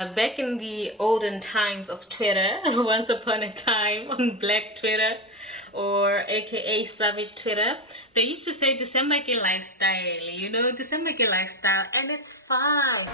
Back in the olden times of Twitter, once upon a time on Black Twitter, or aka Savage Twitter, they used to say December ke lifestyle, December ke lifestyle, and it's fine.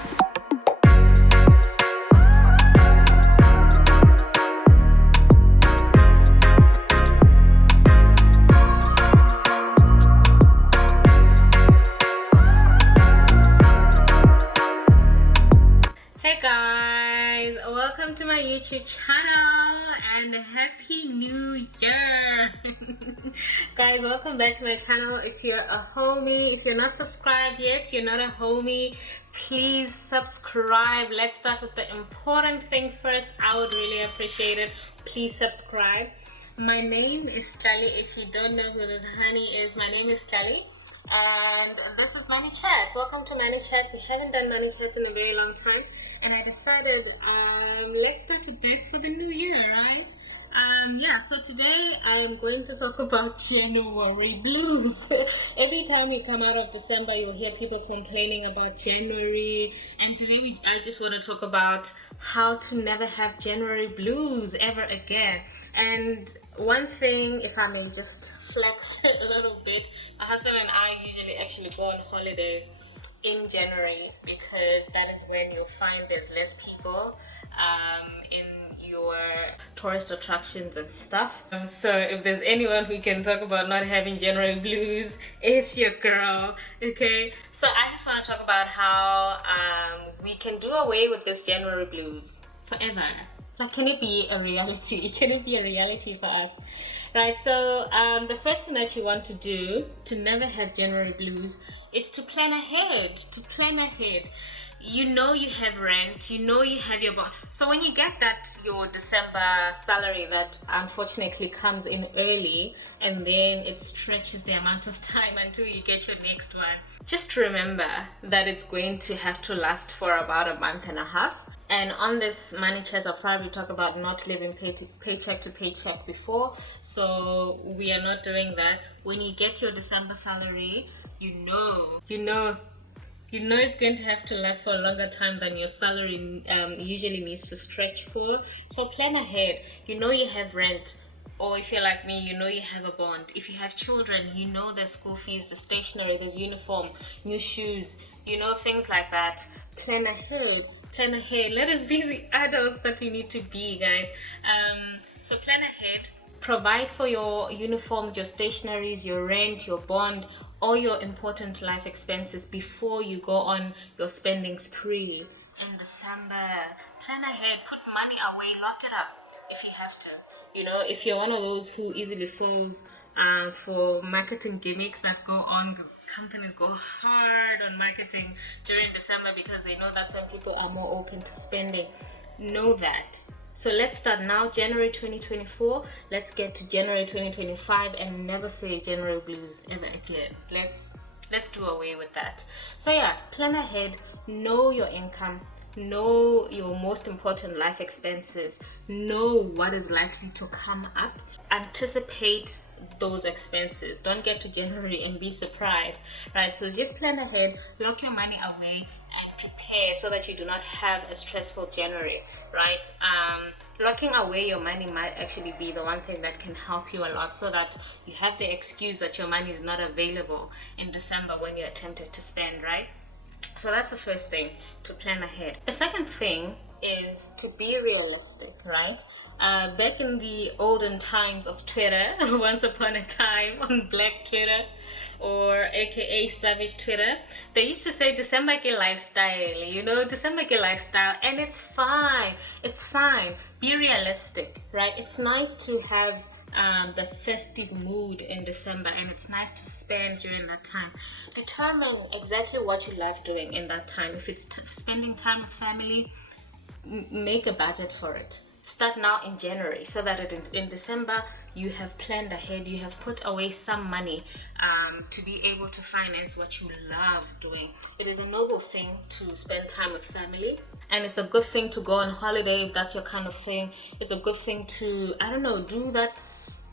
Hey guys, welcome to my YouTube channel and happy new year. Guys, welcome back to my channel. If you're a homie, if you're not subscribed yet, you're not a homie, please subscribe. Let's start with the important thing first. I would really appreciate it. Please subscribe. My name is Tali. If you don't know who this honey is, my name is Tali. And this is Money Chats. Welcome to Money Chats. We haven't done Money Chats in a very long time, and I decided let's start with this for the new year, right? So today I'm going to talk about January blues. Every time we come out of December, you'll hear people complaining about January, and today I just want to talk about how to never have January blues ever again. And one thing, if I may just flex a little bit, my husband and I usually actually go on holiday in January because that is when you'll find there's less people in your tourist attractions and stuff. So if there's anyone who can talk about not having January blues, it's your girl, okay? So I just want to talk about how we can do away with this January blues forever. Like, can it be a reality? Can it be a reality for us? Right, so the first thing that you want to do to never have January blues is to plan ahead. You know you have rent, you know you have your bond. So when you get your December salary that unfortunately comes in early, and then it stretches the amount of time until you get your next one, just remember that it's going to have to last for about a month and a half. And on this Money Chats, I'll probably talk about not living paycheck to paycheck before. So we are not doing that. When you get your December salary, you know it's going to have to last for a longer time than your salary usually needs to stretch for. So plan ahead. You know you have rent. Or if you're like me, you know you have a bond. If you have children, you know there's school fees, there's stationery, there's uniform, new shoes, things like that. Plan ahead. Let us be the adults that we need to be, guys. So plan ahead. Provide for your uniforms, your stationeries, your rent, your bond, all your important life expenses before you go on your spending spree in December. Plan ahead. Put money away. Lock it up if you have to. If you're one of those who easily falls for marketing gimmicks that go on, companies go hard on marketing during December because they know that's when people are more open to spending. Know that. So let's start now, January 2024. Let's get to January 2025 and never say January blues ever again. Let's do away with that. So yeah, plan ahead, know your income, know your most important life expenses, know what is likely to come up, anticipate those expenses. Don't get to January and be surprised, right? So just plan ahead, lock your money away, and prepare so that you do not have a stressful January, right? Locking away your money might actually be the one thing that can help you a lot, so that you have the excuse that your money is not available in December when you're tempted to spend, right? So that's the first thing, to plan ahead. The second thing is to be realistic, right? Back in the olden times of Twitter, once upon a time on Black Twitter, or aka Savage Twitter, they used to say December ke lifestyle, December ke lifestyle, and it's fine. Be realistic, right? It's nice to have the festive mood in December, and it's nice to spend during that time. Determine exactly what you love doing in that time. If it's spending time with family, make a budget for it. Start now in January, so that in December you have planned ahead, you have put away some money to be able to finance what you love doing. It is a noble thing to spend time with family, and it's a good thing to go on holiday if that's your kind of thing. It's a good thing to, do that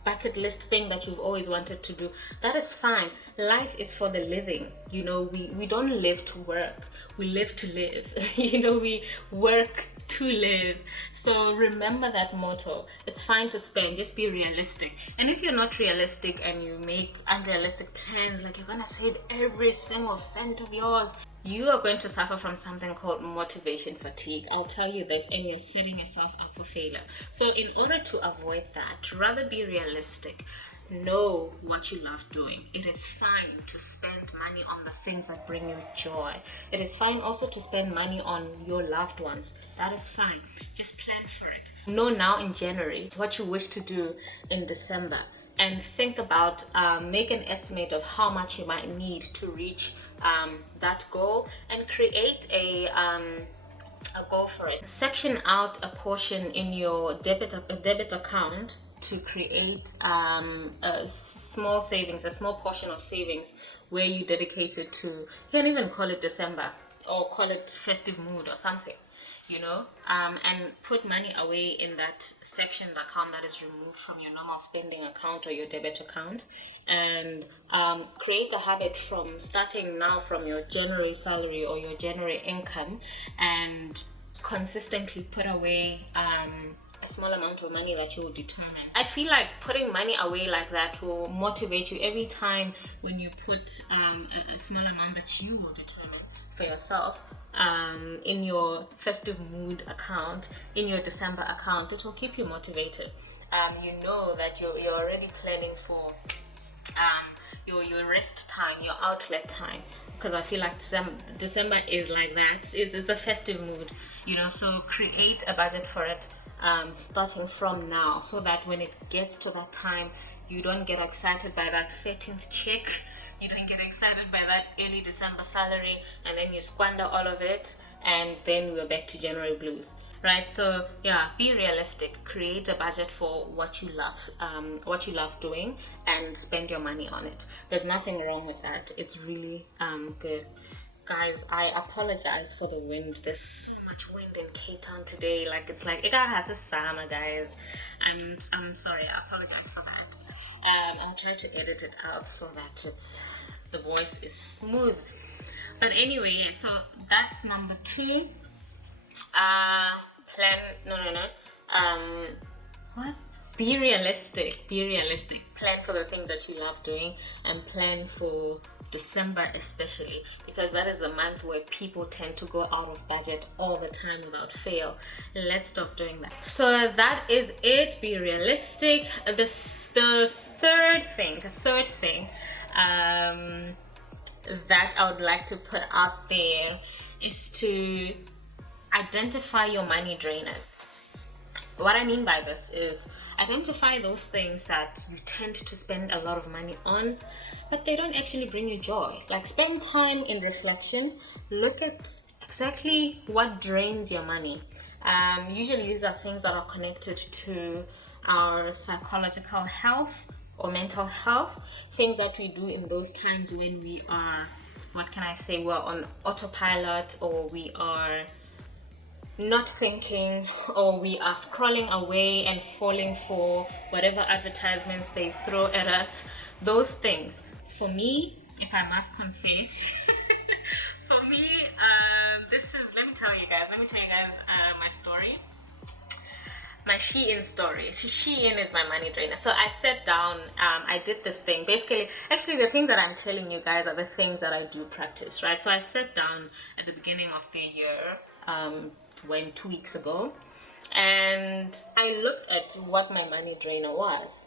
bucket list thing that you've always wanted to do. That is fine. Life is for the living. We don't live to work. We live to live. We work to live. So remember that motto. It's fine to spend, just be realistic. And if you're not realistic and you make unrealistic plans, like you're gonna save every single cent of yours, you are going to suffer from something called motivation fatigue. I'll tell you this, and you're setting yourself up for failure. So in order to avoid that, rather be realistic. Know what you love doing. It is fine to spend money on the things that bring you joy. It is fine also to spend money on your loved ones. That is fine. Just plan for it. Know now in January what you wish to do in December, and think about, make an estimate of how much you might need to reach that goal, and create a goal for it. Section out a portion in your debit account to create a small savings, a small portion of savings where you dedicate it to, you can even call it December or call it festive mood or something, you know, and put money away in that section account that is removed from your normal spending account or your debit account, and create a habit from starting now from your January salary or your January income, and consistently put away a small amount of money that you will determine. I feel like putting money away like that will motivate you every time when you put a small amount that you will determine for yourself in your festive mood account, in your December account. It will keep you motivated. You know that you're already planning for your rest time, your outlet time, because I feel like December is like that. It's a festive mood, you know, so create a budget for it starting from now, so that when it gets to that time, you don't get excited by that 13th check, you don't get excited by that early December salary, and then you squander all of it, and then we're back to January blues, right? So yeah, be realistic, create a budget for what you love doing, and spend your money on it. There's nothing wrong with that. It's really good. Guys, I apologize for the wind. There's so much wind in Cape Town today. Like, it's like, it has a summer, guys. I'm sorry, I apologize for that. I'll try to edit it out so that the voice is smooth. But anyway, yeah, so that's number 2. What? Be realistic. Plan for the things that you love doing, and plan for December especially, because that is the month where people tend to go out of budget all the time without fail. Let's stop doing that. So that is it. Be realistic. The third thing that I would like to put out there is to identify your money drainers. What I mean by this is identify those things that you tend to spend a lot of money on, but they don't actually bring you joy. Like, spend time in reflection. Look at exactly what drains your money. Usually these are things that are connected to our psychological health or mental health, things that we do in those times when we are, we're on autopilot, or we are not thinking, or we are scrolling away and falling for whatever advertisements they throw at us. Those things, for me, if I must confess, for me, let me tell you guys my story. My Shein story. Shein is my money drainer. So I sat down, I did this thing. Basically, actually, the things that I'm telling you guys are the things that I do practice, right? So I sat down at the beginning of the year, 2 weeks ago, and I looked at what my money drainer was,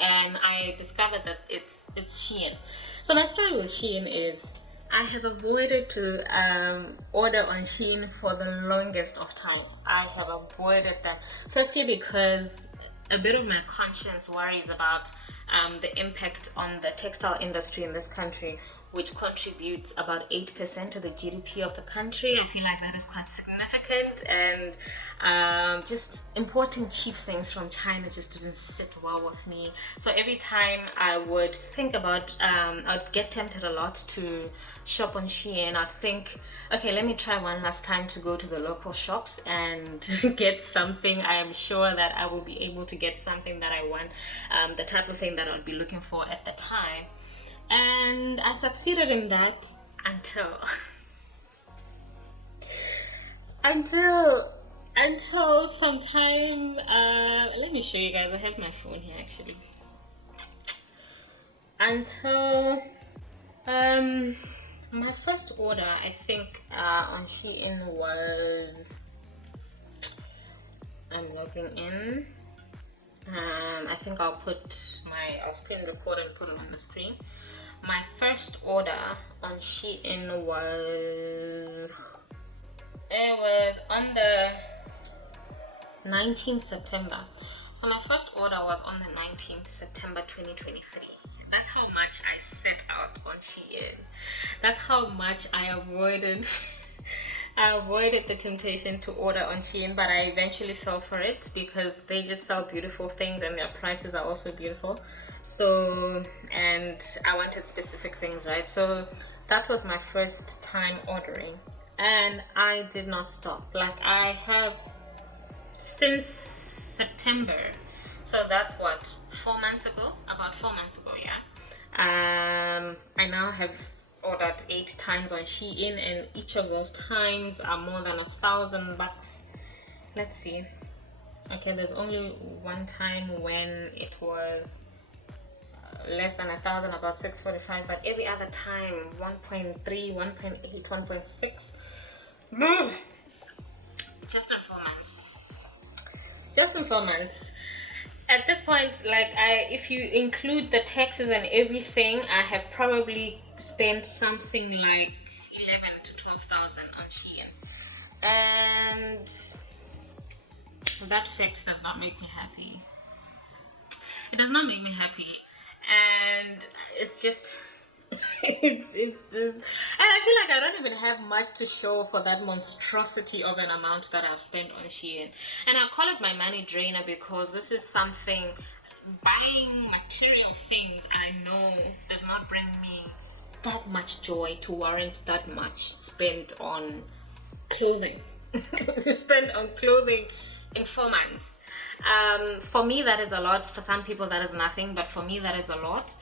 and I discovered that it's Shein. So my story with Shein is, I have avoided to order on Shein for the longest of times. I have avoided that. Firstly, because a bit of my conscience worries about the impact on the textile industry in this country, which contributes about 8% to the GDP of the country. I feel like that is quite significant, and just importing cheap things from China just didn't sit well with me. So every time I would think about, I'd get tempted a lot to shop on Shein. I'd think, okay, let me try one last time to go to the local shops and get something. I am sure that I will be able to get something that I want, the type of thing that I'd be looking for at the time. And I succeeded in that until until sometime. Let me show you guys. I have my phone here actually. Until my first order, I think, on Shein was, I'm logging in. I think I'll screen record and put it on the screen. My first order on Shein was on the 19th September. So my first order was on the 19th September 2023. That's how much I set out on Shein. That's how much I avoided the temptation to order on Shein, but I eventually fell for it because they just sell beautiful things and their prices are also beautiful. So, and I wanted specific things, right? So that was my first time ordering, and I did not stop. Like, I have since September. So that's what, 4 months ago? About 4 months ago, yeah. I now have ordered 8 times on Shein, and each of those times are more than $1,000. Let's see. Okay, there's only one time when it was less than 1,000, about 645, but every other time 1.3, 1.8, 1.6. Move. Just in 4 months. Just in 4 months. At this point, like, if you include the taxes and everything, I have probably spent something like 11 to 12,000 on Shein, and that fact does not make me happy. It does not make me happy, and it's just it's and I feel like I don't even have much to show for that monstrosity of an amount that I've spent on Shein. And I call it my money drainer because this is something, buying material things, I know does not bring me that much joy to warrant that much spent on clothing. Spent on clothing in 4 months. For me that is a lot. For some people that is nothing, but for me that is a lot.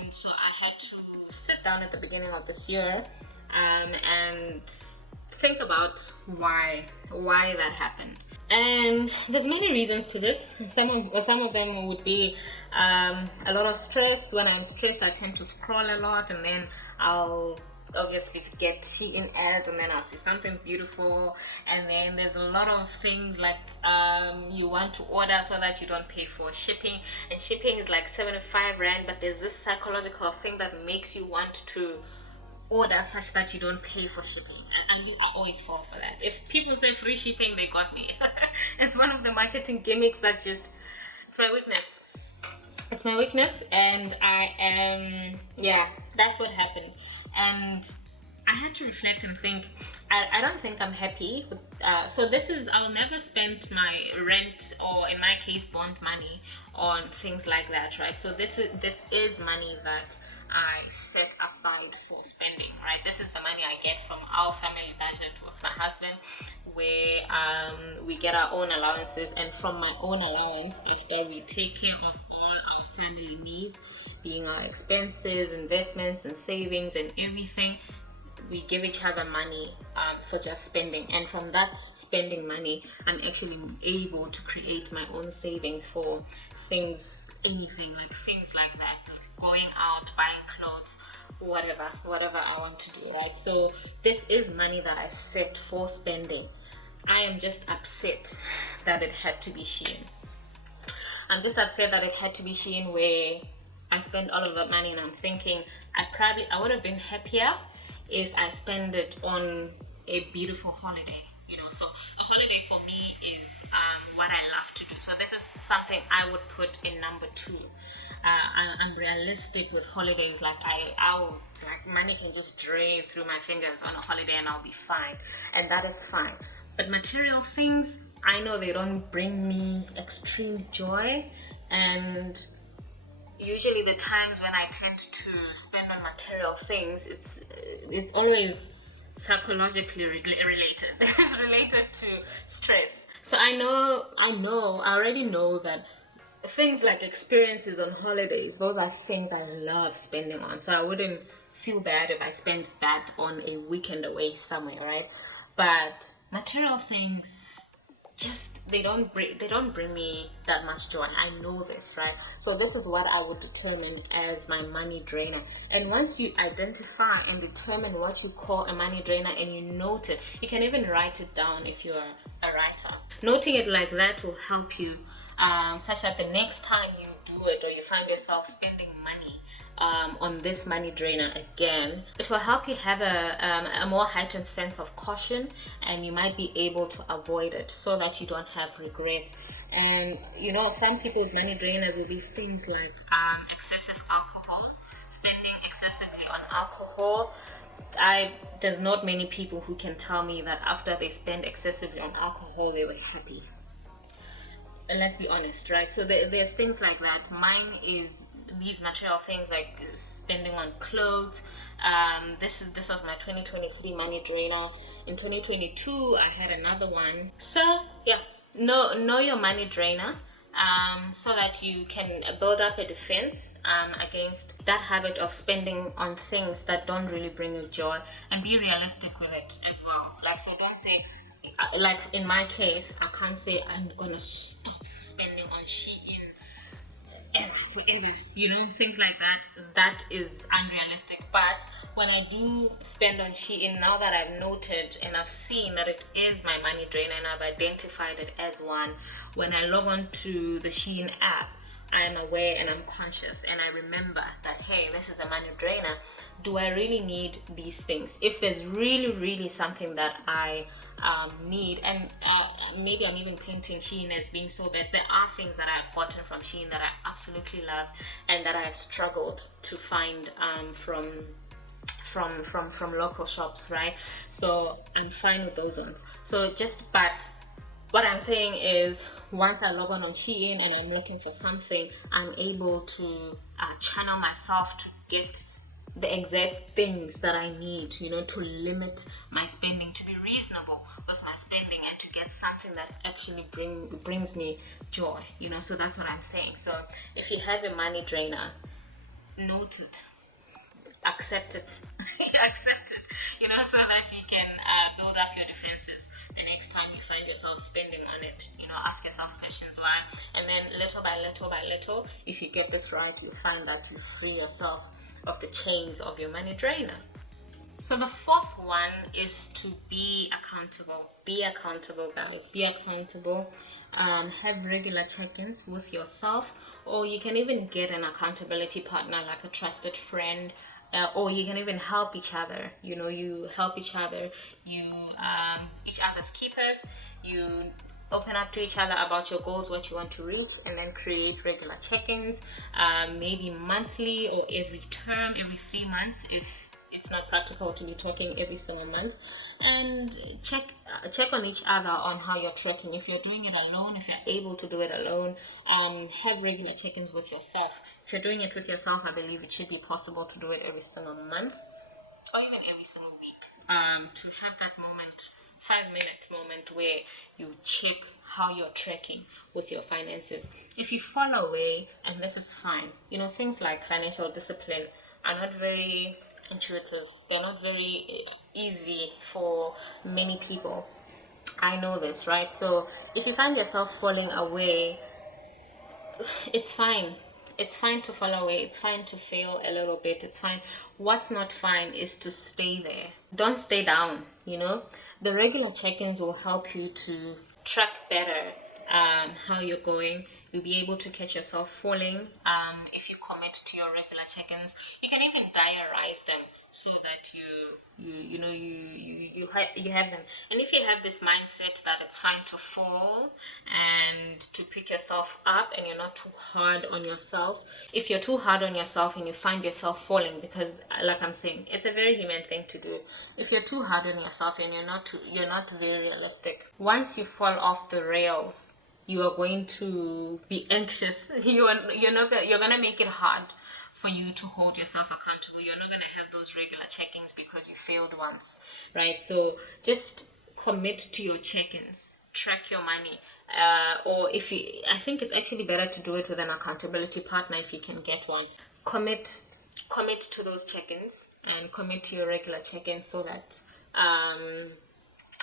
And so I had to sit down at the beginning of this year and think about why that happened. And there's many reasons to this. Some of them would be a lot of stress. When I'm stressed, I tend to scroll a lot, and then I'll obviously get Shein ads, and then I'll see something beautiful, and then there's a lot of things like you want to order so that you don't pay for shipping, and shipping is like 75 rand, but there's this psychological thing that makes you want to order such that you don't pay for shipping, and I always fall for that. If people say free shipping, they got me. It's one of the marketing gimmicks that just, it's my weakness. It's my weakness, and that's what happened. And I had to reflect and think, I don't think I'm happy with, so this is, I'll never spend my rent, or in my case bond money, on things like that, right? So this is money that I set aside for spending, right? This is the money I get from our family budget with my husband, where we get our own allowances, and from my own allowance, after we take care of all our family needs, being our expenses, investments, and savings, and everything, we give each other money for just spending. And from that spending money, I'm actually able to create my own savings for things, anything, like things like that, going out, buying clothes, whatever I want to do, right? So this is money that I set for spending. I am just upset that it had to be Shein. I'm just upset that it had to be Shein, where I spend all of that money, and I'm thinking I would have been happier if I spend it on a beautiful holiday, you know. So a holiday for me is what I love to do. So this is something I would put in number 2. I'm realistic with holidays. Like I will, like, money can just drain through my fingers on a holiday and I'll be fine, and that is fine. But material things, I know they don't bring me extreme joy, and usually the times when I tend to spend on material things, it's always psychologically related. It's related to stress. So I already know that things like experiences on holidays, those are things I love spending on. So I wouldn't feel bad if I spent that on a weekend away somewhere, right? But material things, just they don't bring me that much joy. I know this, right? So this is what I would determine as my money drainer. And once you identify and determine what you call a money drainer and you note it, you can even write it down if you're a writer. Noting it like that will help you, such that the next time you do it or you find yourself spending money on this money drainer again, it will help you have a more heightened sense of caution, and you might be able to avoid it so that you don't have regrets. And you know, some people's money drainers will be things like excessive alcohol, spending excessively on alcohol. There's not many people who can tell me that after they spend excessively on alcohol they were happy. And let's be honest, right? So there's things like that. Mine is these material things like spending on clothes. This was my 2023 money drainer. In 2022 I had another one. So yeah, know your money drainer, so that you can build up a defense against that habit of spending on things that don't really bring you joy, and be realistic with it as well. Like, so don't say, like in my case, I can't say I'm gonna stop spending on Shein forever, you know, things like that. That is unrealistic. But when I do spend on Shein, now that I've noted and I've seen that it is my money drainer and I've identified it as one, when I log on to the Shein app, I am aware and I'm conscious and I remember that, hey, this is a money drainer. Do I really need these things? If there's really something that I need, and maybe I'm even painting Shein as being so bad, there are things that I've gotten from Shein that I absolutely love and that I've struggled to find from local shops, right? So I'm fine with those ones. So but what I'm saying is, once I log on Shein and I'm looking for something, I'm able to channel myself to get the exact things that I need, you know, to limit my spending, to be reasonable with my spending, and to get something that actually brings me joy, you know. So that's what I'm saying. So if you have a money drainer, note it, accept it, accept it, you know, so that you can build up your defenses the next time you find yourself spending on it. You know, ask yourself questions why, and then little by little, if you get this right, you find that you free yourself of the chains of your money drainer. So the fourth one is to be accountable. Be accountable, guys. Be accountable. Have regular check-ins with yourself, or you can even get an accountability partner like a trusted friend, or you can even help each other. You know, you help each other. You each other's keepers. You open up to each other about your goals, what you want to reach, and then create regular check-ins, maybe monthly or every term, every 3 months if it's not practical to be talking every single month, and check on each other on how you're tracking. If you're doing it alone, if you're able to do it alone, have regular check-ins with yourself. If you're doing it with yourself, I believe it should be possible to do it every single month or even every single week, to have that moment, 5-minute moment where you check how you're tracking with your finances. If you fall away, and this is fine, you know, things like financial discipline are not very intuitive. They're not very easy for many people. I know this, right? So if you find yourself falling away, it's fine. It's fine to fall away. It's fine to fail a little bit. It's fine. What's not fine is to stay there. Don't stay down, you know. The regular check-ins will help you to track better how you're going. You'll be able to catch yourself falling if you commit to your regular check-ins. You can even diarize them so that you have them. And if you have this mindset that it's fine to fall and to pick yourself up, and you're not too hard on yourself. If you're too hard on yourself and you find yourself falling, because like I'm saying, it's a very human thing to do. If you're too hard on yourself and you're not very realistic, once you fall off the rails, you are going to be anxious. You're gonna make it hard for you to hold yourself accountable. You're not gonna have those regular check-ins because you failed once, right? So just commit to your check-ins. Track your money. Or I think it's actually better to do it with an accountability partner if you can get one. Commit to those check-ins and commit to your regular check-ins so that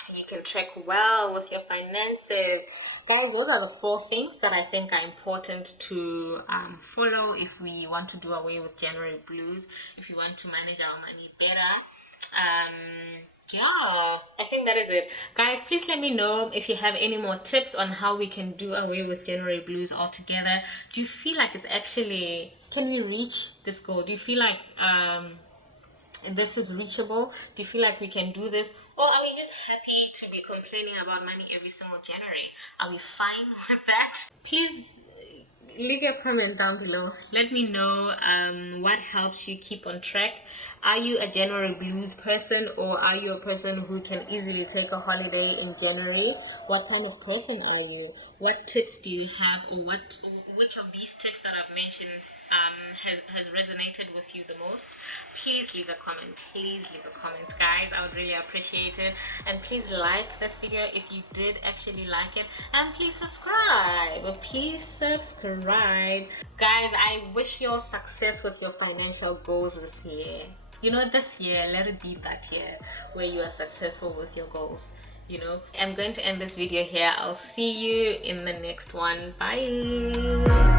You can track well with your finances. Guys, those are the 4 things that I think are important to follow if we want to do away with January blues, if we want to manage our money better. Yeah, I think that is it. Guys, please let me know if you have any more tips on how we can do away with January blues altogether. Do you feel like it's actually, can we reach this goal? Do you feel like this is reachable? Do you feel like we can do this? Or are we just happy to be complaining about money every single January? Are we fine with that? Please leave your comment down below. Let me know what helps you keep on track. Are you a January blues person, or are you a person who can easily take a holiday in January? What kind of person are you? What tips do you have, or which of these tips that I've mentioned has resonated with you the most? Please leave a comment. Please leave a comment, guys. I would really appreciate it. And please like this video if you did actually like it, and please subscribe. Please subscribe, guys. I wish you all success with your financial goals this year. You know, this year, let it be that year where you are successful with your goals. You know, I'm going to end this video here. I'll see you in the next one. Bye.